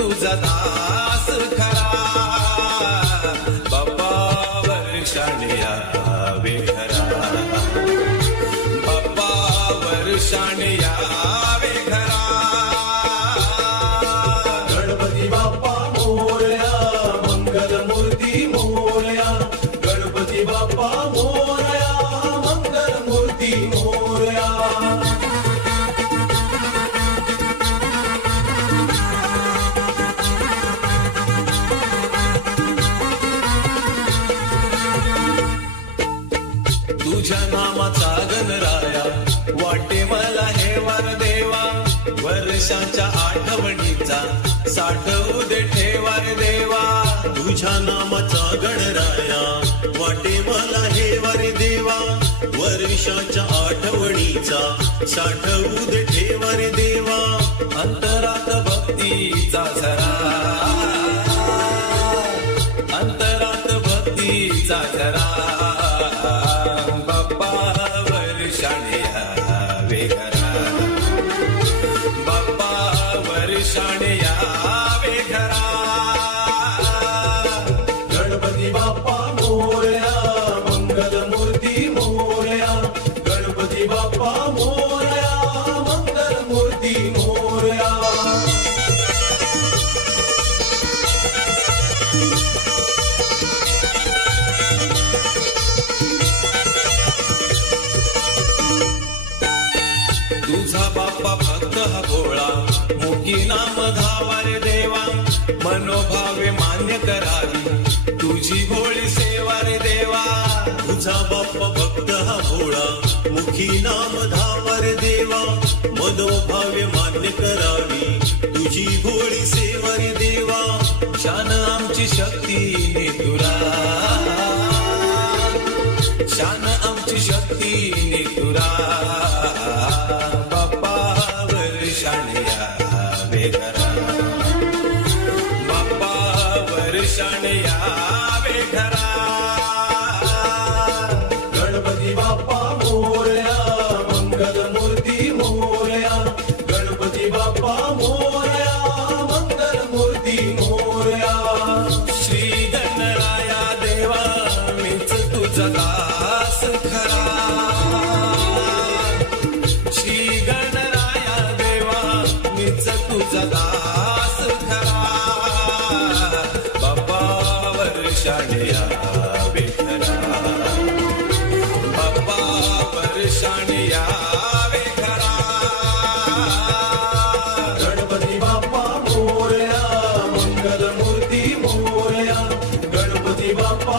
तुझा दास खरा. बाप्पा वर्षाने यावे खरा. बाप्पा वर्षाने वाटे मला हे वार देवा. वर्षाच्या आठवणीचा साठवू दे ठेवार देवा. तुझ्या नामाचा गणराया. वाटे मला हे वर देवा. वर्षाच्या आठवणीचा साठवू दे ठेवार देवा. अंतरात भक्तीचा सरा. तुझा बाप्पा भक्त हा भोळा मुकी नाम धावा देवा मनोभावे नाम धावर देवा मनोभाव्य मान्य करावी. तुझी भोळी सेवर देवा शान आमची शक्ती नितुरा. शान आमची शक्ती नितुरा. बाप्पा वर्षाने यावे घरा बाप्पा वर्षाने यावे घरा सदास खरा श्री गणराया देवा मीच तुझा दास खरा. बाप्पा वर्षाने यावे खरा बाप्पा वर्षाने यावे खरा गणपती बाप्पा मोरया मंगलमूर्ती मोरया. गणपती बाप्पा